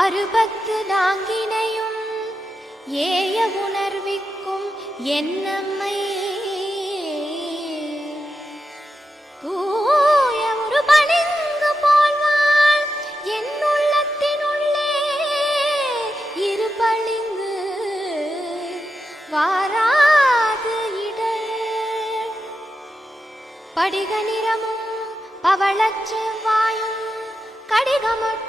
அறுபத்து நாங்கினையும் ஏய உணர்விக்கும் எண்ணம் படிக நிறமும் பவளச் செவ்வாயும் கடிகமற்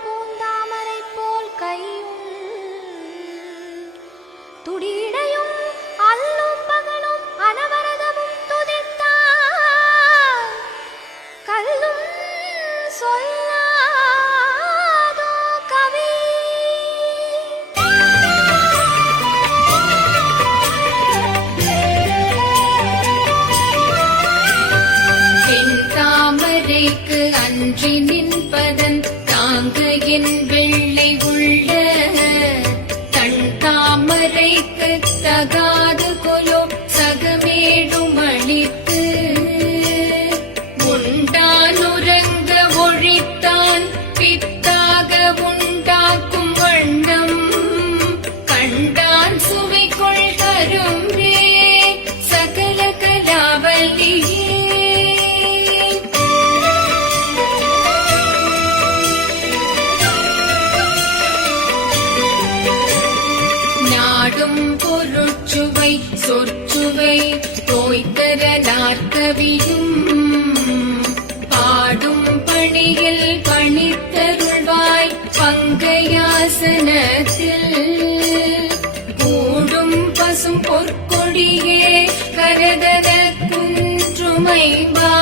அன்றி நின்பதன் தாங்குகின் வெள்ளை உள்ள தன் தாமரைக்கு தகாது கொலோ சகமேடும் அளித்த கவியும் பாடும் பணியில் பணித்தருள்வாய் பங்கையாசனத்தில் கூடும் பசும் பொற்கொடியே கரதர குன்றுமைவா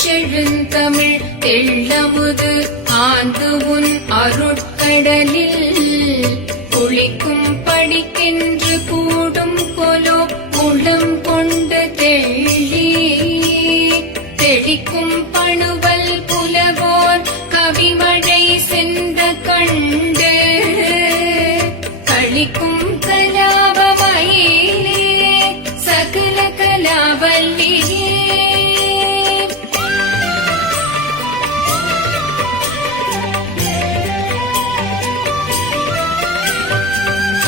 செழுந்தமிழ் தெள்ளமுது ஆந்து உன் அருட்கடலில் குளிக்கும் படிக்கின்று கூடும்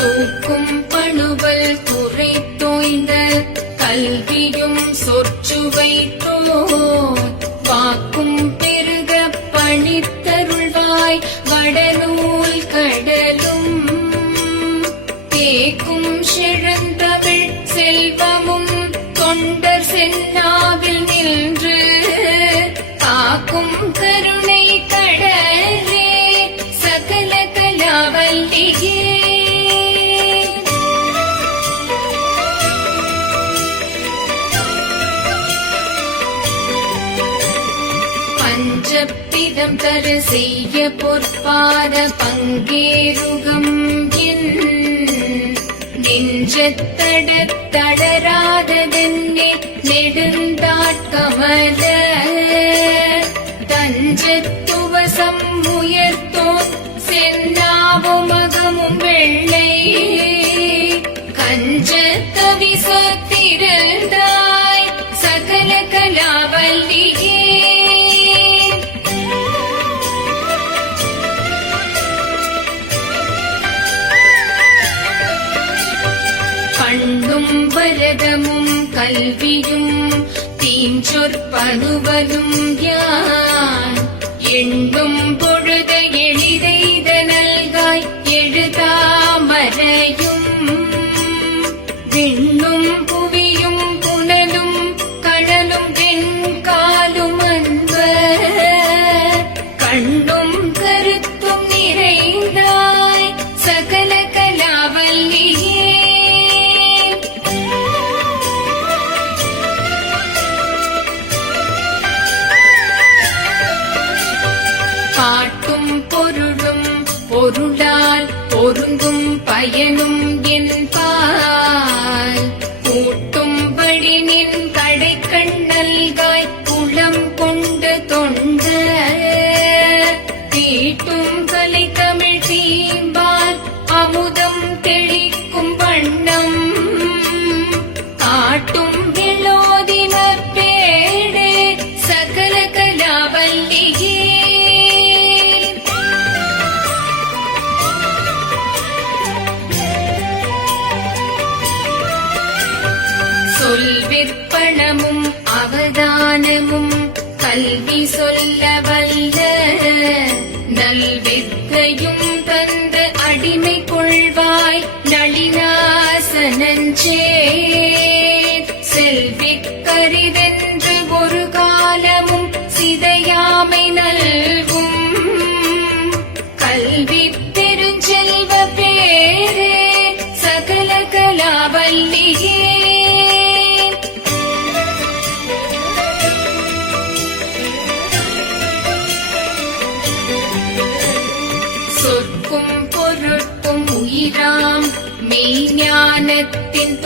தூக்கும் பணுவல் துறை தோய்ந்த கல்வியும் சொற்சுவை வாக்கும் பெருக பணித்தருள்வாய் வடநூல் கடலும். தேக்கும் செழுந்தமிழ் செல்வமும் தொண்டர் சென்னாவில் நின்று வேதம் தர செய்ய பொற்பாத பங்கேருகம் என் நெஞ்சத்தட தளராததென்னே நெடுந்தாட்கமல தஞ்சத்துவசம் உயர்த்தோன் சென்னாவும் மகமும் வெள்ளை. கஞ்சத்தவி சொத்திருந்தாய் கல்வியும் தீஞ்சொற்பனுவலும் யான் எண்ணும் பாட்டும் பொருளும் பொருளால் பொருங்கும் பயனும் என் வெப்பணமும் அவதானமும் கல்வி சொல்ல வல்ல. நல்வெத்தையும் தந்து அடிமை கொள்வாய் நளினாசனஞ்சே. செல்விக்கரிதென்று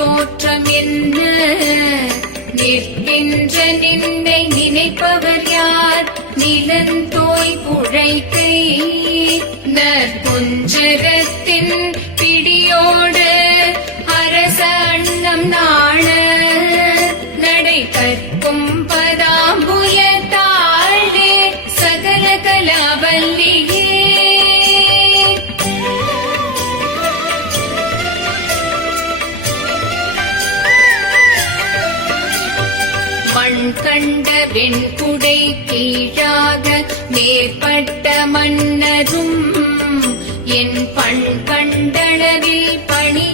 தோற்றம் என்ன? நிற்கின்ற நின்னை நினைப்பவர் யார்? நிலந்தோய் புழைத்தை நற்குஞ்சரத்தின் கண்ட வெண்குடை கீழாக நேர்பட்ட மன்னரும் என் பண் கண்டளவில் பணி